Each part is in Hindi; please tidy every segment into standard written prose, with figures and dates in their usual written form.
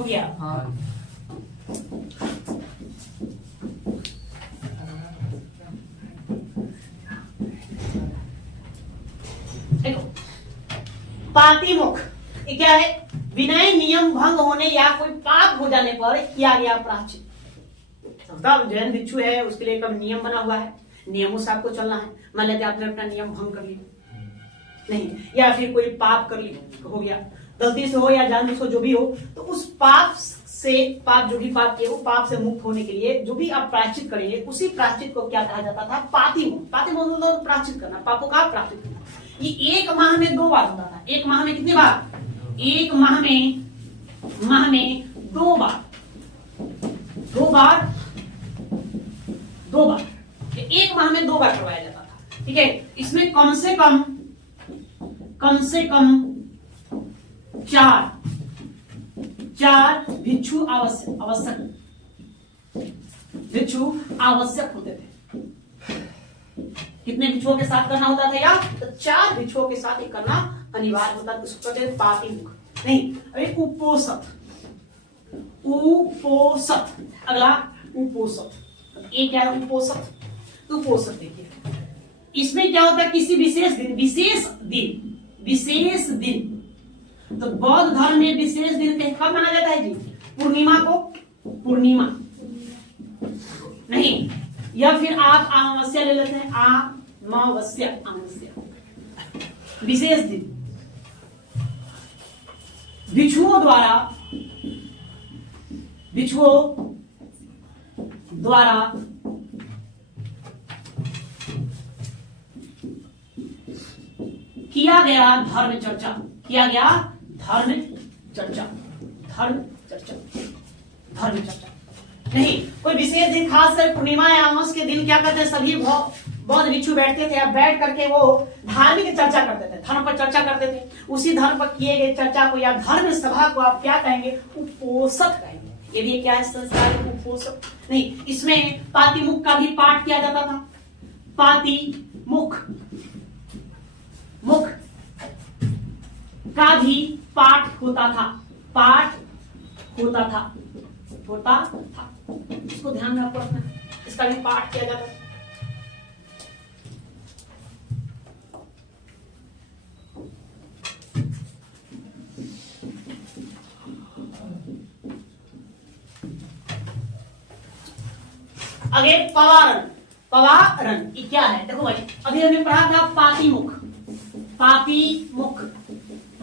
हो गया। हाँ देखो पातिमुख ये क्या है? विनय नियम भंग होने या कोई पाप हो जाने पर किया गया प्रायश्चित। जैन भिक्षु है उसके लिए कब नियम बना हुआ है, नियमों से आपको चलना है। मान लेते आपने अपना नियम भंग कर लिया नहीं, या फिर कोई पाप कर लिया हो गया, गलती से हो या जानबूझ से जो भी हो, तो उस पाप से जो भी पाप किए वो पाप से मुक्त होने के लिए जो भी आप प्रायश्चित करेंगे उसी प्रायश्चित को क्या कहा जाता था? पातिमुख। पातिमुख मतलब प्रायश्चित करना, पापों का प्रायश्चित करना। ये एक माह में 2 बार होता था। एक माह में कितनी बार? एक माह में 2 बार। 2 बार एक माह में 2 बार करवाया जाता था। ठीक है, इसमें कम से कम 4 भिक्षु आवश्यक होते थे। कितने भिक्षुओं के साथ करना होता था? या तो 4 भिक्षुओं के साथ ही करना अनिवार्य होता था। उसको कहते हैं पातिमुख। नहीं, अरे उपोषक। अगला उपोषक। ये क्या है? उपोषक। उपोषक देखिए इसमें क्या होता है? किसी विशेष दिन तो बौद्ध धर्म में विशेष दिन कब माना जाता है जी? पूर्णिमा को। पूर्णिमा नहीं, या फिर आप अमावस्या ले लेते हैं। अमावस्या विशेष दिन भिक्षुओं द्वारा किया गया धर्म चर्चा नहीं, कोई विशेष दिन खास कर पूर्णिमा या अमावस के दिन क्या करते हैं? सभी बौद्ध भिक्षु बैठते थे, अब बैठ करके वो धार्मिक चर्चा करते थे, धर्म पर चर्चा करते थे। उसी धर्म पर किए गए चर्चा को या धर्म सभा को आप क्या कहेंगे? उपोषक कहेंगे। यदि क्या है संस्कार? उपोषक नहीं, इसमें पातिमुख का भी पाठ किया जाता था। पातिमुख का भी पाठ होता था। इसको ध्यान में आपको रखना है, इसका भी पाठ किया जाता था। आगे पवारण ये क्या है? देखो भाई अभी हमने पढ़ा था पातिमुख।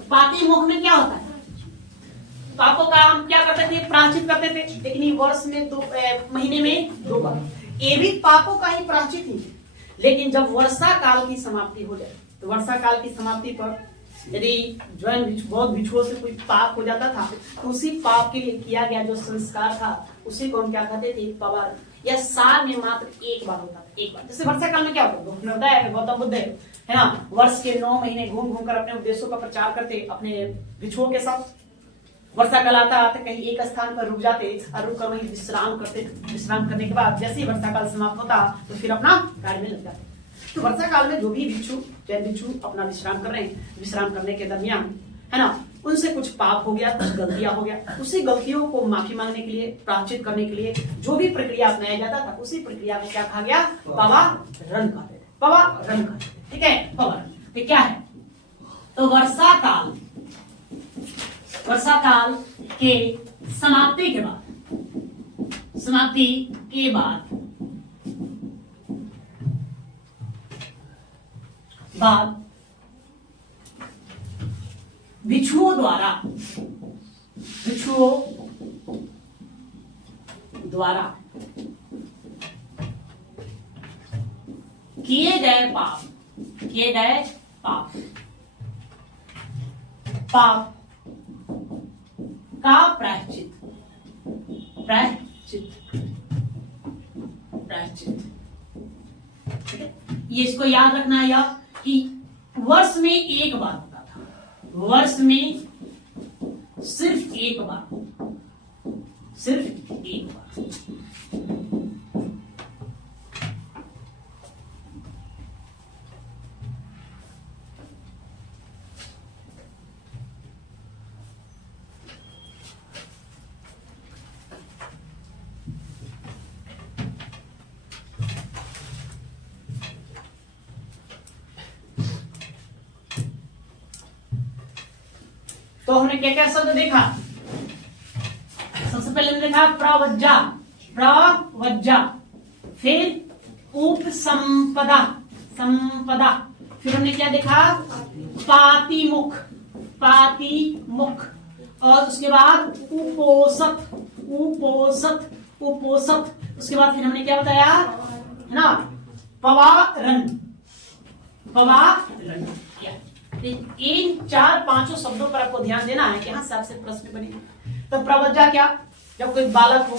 पातिमुख में क्या होता है? पापों का हम क्या करते थे? प्रायश्चित करते थे, लेकिन वर्ष में महीने में 2 बार। ये भी पापों का ही प्रायश्चित ही है। लेकिन जब वर्षा काल की समाप्ति हो जाए तो वर्षा काल की समाप्ति पर यदि बौद्ध भिक्षुओं से कोई पाप हो जाता था तो उसी पाप के लिए किया गया जो संस्कार था उसी को हम क्या कहते थे? पवारण। यह साल में मात्र 1 बार होता था। 1 बार। जैसे वर्षा काल में क्या होता है? गौतम बुद्ध है ना, वर्ष के 9 महीने घूम कर अपने उपदेशों का प्रचार करते अपने भिक्षुओं के साथ। वर्षा काल आता तो कहीं एक स्थान पर रुक जाते और रुक कर वहीं विश्राम करते। विश्राम करने के बाद जैसे ही वर्षा काल समाप्त होता तो फिर अपना कार्य में लग जाते। तो वर्षा काल में जो भी जैन भिक्षु अपना विश्राम कर रहे हैं, विश्राम करने के दरमियान है ना, उनसे कुछ पाप हो गया, कुछ गलतियां हो गया, उसी गलतियों को माफी मांगने के लिए, प्रायश्चित करने के लिए जो भी प्रक्रिया अपनाया जाता था उसी प्रक्रिया में क्या कहा गया? पवारण कहते थे। पवारण कहते थे। ठीक है, पवारण तो क्या है? तो वर्षा काल के समाप्ति के बाद भिक्षुओं द्वारा किए गए पाप का प्रायश्चित। ये इसको याद रखना है कि वर्ष में 1 बार होता था। वर्ष में सिर्फ एक बार। तो हमने क्या क्या शब्द देखा? सबसे पहले हमने देखा प्रवज्जा, प्रवज्जा, फिर उपसंपदा, संपदा, फिर हमने क्या देखा? पातिमुख, पातिमुख, और उसके बाद उपोषक, उपोषक, उपोषक, उसके बाद फिर हमने क्या बताया है ना? पवारण, पवारण। इन 4-5 शब्दों पर आपको ध्यान देना है कि हाँ आपसे प्रश्न बनेगा। तो प्रवज्जा क्या? जब कोई बालक हो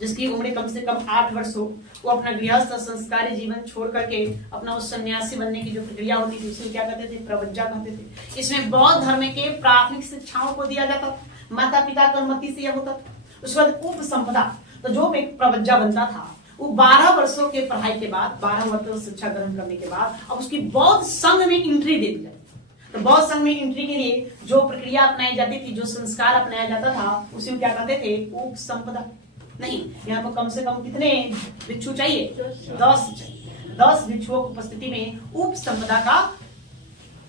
जिसकी उम्र कम से कम 8 वर्ष हो, वो अपना गृहस्थ संस्कारी जीवन छोड़ करके अपना उस सन्यासी बनने की जो प्रक्रिया होती थी उसे क्या कहते थे? प्रवज्जा कहते थे। इसमें बौद्ध धर्म के प्राथमिक शिक्षाओं को दिया जाता था, माता पिता की अनुमति से यह होता था। उसके बाद उपसंपदा, तो जो एक प्रवज्जा बनता था वो 12 वर्षों के पढ़ाई के बाद, 12 वर्षों शिक्षा ग्रहण करने के बाद अब उसकी बौद्ध संघ में एंट्री दे दी जाती। तो बौद्ध संघ में एंट्री के लिए जो प्रक्रिया अपनाई जाती थी, जो संस्कार अपनाया जाता था, उसे क्या कहते थे? उपसंपदा। नहीं, यहाँ पर कम से कम कितने भिक्षु चाहिए? 10 चाहिए। 10 भिक्षुओं की उपस्थिति में उपसंपदा का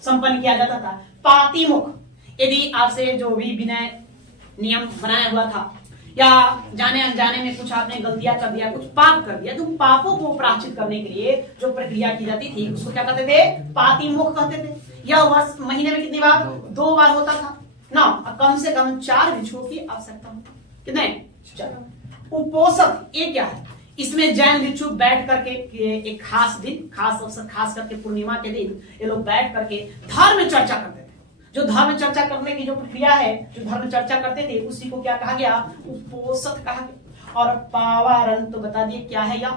संपन्न किया जाता था। पातिमुख, यदि आपसे जो भी विनय नियम बनाया हुआ था या जाने अनजाने में कुछ आपने गलतियां कर दिया, कुछ पाप कर दिया, तो पापों को प्रायश्चित करने के लिए जो प्रक्रिया की जाती थी उसको क्या कहते थे? पातिमुख कहते थे। यह वर्ष महीने में कितनी बार? 2 बार होता था ना। कम से कम 4 भिक्षुओं की आवश्यकता होती। कितने? 4। उपोषक, ये क्या है? इसमें जैन भिक्षु बैठ करके एक खास दिन, खास अवसर, खास करके पूर्णिमा के दिन ये लोग बैठ करके धर्म चर्चा करते थे। जो धर्म चर्चा करने की जो प्रक्रिया है, जो धर्म चर्चा करते थे, उसी को क्या कहा गया? उपोषक कहा गया। और पावारण तो बता दिए क्या है? यह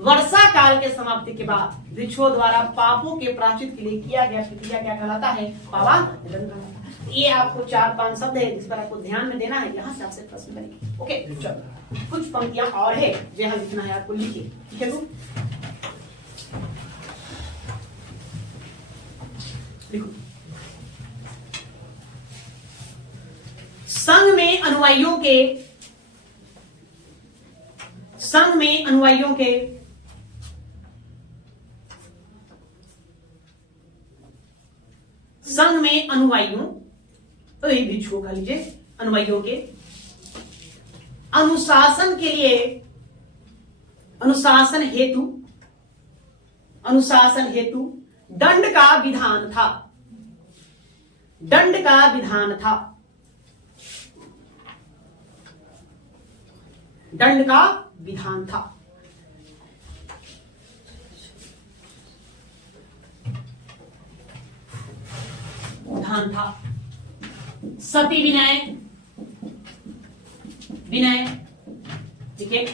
वर्षा काल के समाप्ति के बाद भिक्षुओं द्वारा पापों के प्रायश्चित के लिए किया गया प्रक्रिया क्या कहलाता है? पावारण। ये आपको 4-5 शब्द है जिस पर आपको ध्यान में देना है, यहाँ से आपसे प्रश्न बनेंगे। ओके, चलो कुछ पंक्तियां और है जो यहाँ लिखना है आपको, लिखिए। ठीक है, लिखो। संघ में अनुयायियों के, संघ में अनुयायियों के संघ में अनुयायियों, भिक्षुओं का लीजिए, अनुयायियों के अनुशासन के लिए, अनुशासन हेतु दंड का विधान था, दंड का विधान था, दंड का विधान था। विधान था। सती विनय, विनय, ठीक है,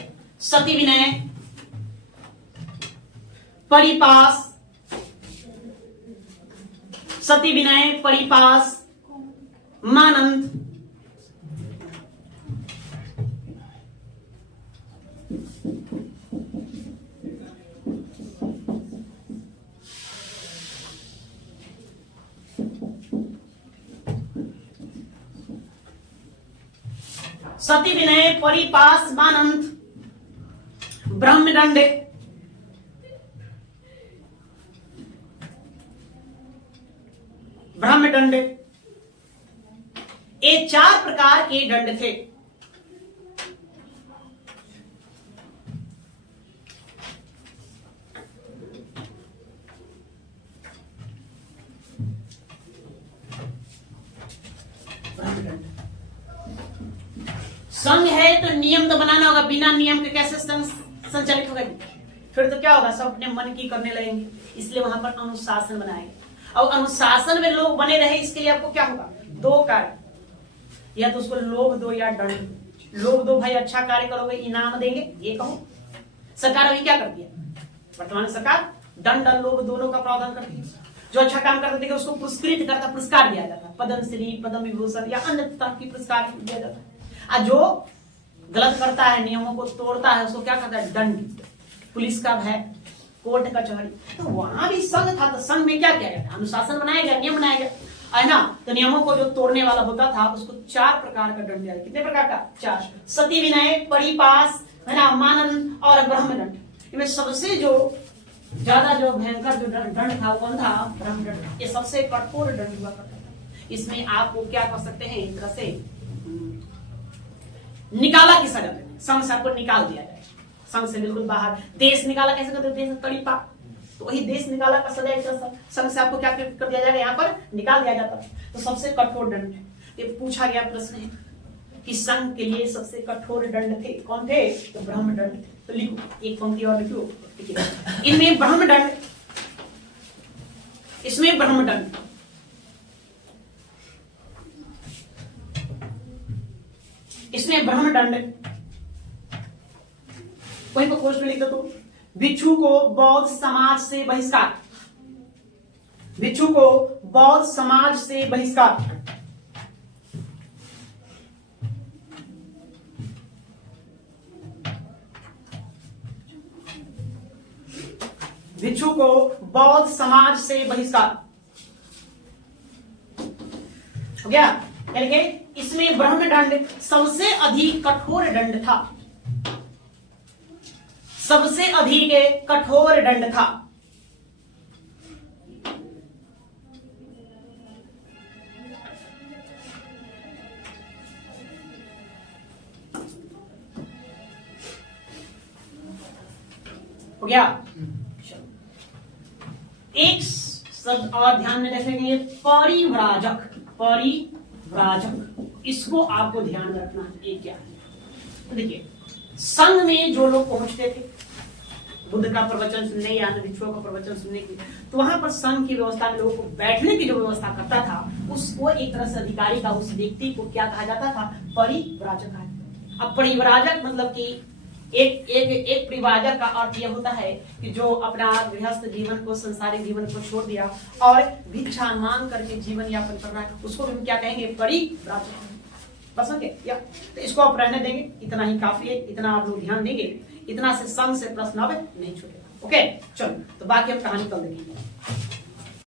सती विनय, परिपास, सती विनय, परिपास, मानंद, सती विनय, परिपास, मानंद, ब्रह्मदंड, ब्रह्मदंड, ये 4 प्रकार के दंड थे। संघ है तो नियम तो बनाना होगा, बिना नियम के कैसे संचालित होगा? फिर तो क्या होगा? सब अपने मन की करने लगेंगे। इसलिए वहां पर अनुशासन बनाएंगे। और अनुशासन में लोग बने रहे, इसके लिए आपको क्या होगा? 2 कार्य, या तो उसको लोभ दो या दंड। लोभ दो, भाई अच्छा कार्य करोगे इनाम देंगे, ये कहो। सरकार अभी क्या करती है? वर्तमान सरकार दंड और लोभ दोनों का प्रावधान करती है। जो अच्छा काम करता है उसको पुरस्कृत करता, पुरस्कार दिया जाता है, पद्मश्री, पद्म विभूषण या अन्य तरह की पुरस्कार दिया जाता है। जो गलत करता है, नियमों को तोड़ता है, उसको क्या कहता है? दंड, पुलिस का भय, कोर्ट कचहरी। तो वहां भी संघ था, तो संघ में क्या किया गया? अनुशासन बनाया गया, नियम बनाया गया, है ना। तो नियमों को जो तोड़ने वाला होता था उसको 4 प्रकार का दंड दिया। कितने प्रकार का? 4। सती विनय, परिपास, है ना, मानंद और ब्रह्मदंड। इनमें सबसे जो ज्यादा जो भयंकर जो दंड था वो कौन था? ब्रह्मदंड। ये सबसे कठोर दंड हुआ करता था। इसमें आपको क्या कर सकते हैं, एक तरह से निकाला की सजा देंगे, संघ से आपको निकाल दिया जाए, संघ से बिल्कुल बाहर। देश निकाला कैसे करते, देश तड़ी पाप, तो वही देश निकाला का सजा एक तरह से संघ से आपको क्या कर दिया जाएगा, यहाँ पर निकाल दिया जाता है। तो सबसे कठोर दंड ये पूछा गया प्रश्न है कि संघ के लिए सबसे कठोर दंड थे, कौन थे, तो ब्रह्मदंड थे। तो लिखो एक पंक्ति और लिखो, इनमें ब्रह्मदंड, इसमें ब्रह्मदंड, इसमें ब्रह्मदंड, वहीं पर कोष्ठ में लिख दो। तो भिक्षु को बौद्ध समाज से बहिष्कार, भिक्षु को बौद्ध समाज से बहिष्कार, भिक्षु को बौद्ध समाज से बहिष्कार हो गया। क्या लिखे, इसमें ब्रह्मदंड सबसे अधिक कठोर दंड था, सबसे अधिक कठोर दंड था। हो गया। एक शब्द और ध्यान में रखेंगे, परिव्राजक, परिव्राजक, इसको आपको ध्यान रखना है, ये क्या है। तो देखिए, संघ में जो लोग पहुंचते थे बुद्ध का प्रवचन सुनने या भिक्षुओं का प्रवचन सुनने की, तो वहां पर संघ की व्यवस्था में लोगों को बैठने की जो व्यवस्था करता था, उसको एक तरह से अधिकारी का, उस व्यक्ति को क्या कहा जाता था, परिव्राजक। अब परिव्राजक मतलब कि एक परिव्राजक का अर्थ यह होता है कि जो अपना गृहस्थ जीवन को, संसारिक जीवन को छोड़ दिया और भिक्षा मांग करके जीवन यापन करना है, उसको हम क्या कहेंगे, परिव्राजक। पसंद है या, तो इसको आप रहने देंगे, इतना ही काफी है, इतना आप लोग ध्यान देंगे, इतना से संघ से प्रश्न अब नहीं छूटेगा। ओके, चलो, तो बाकी हम कहानी कल देखेंगे।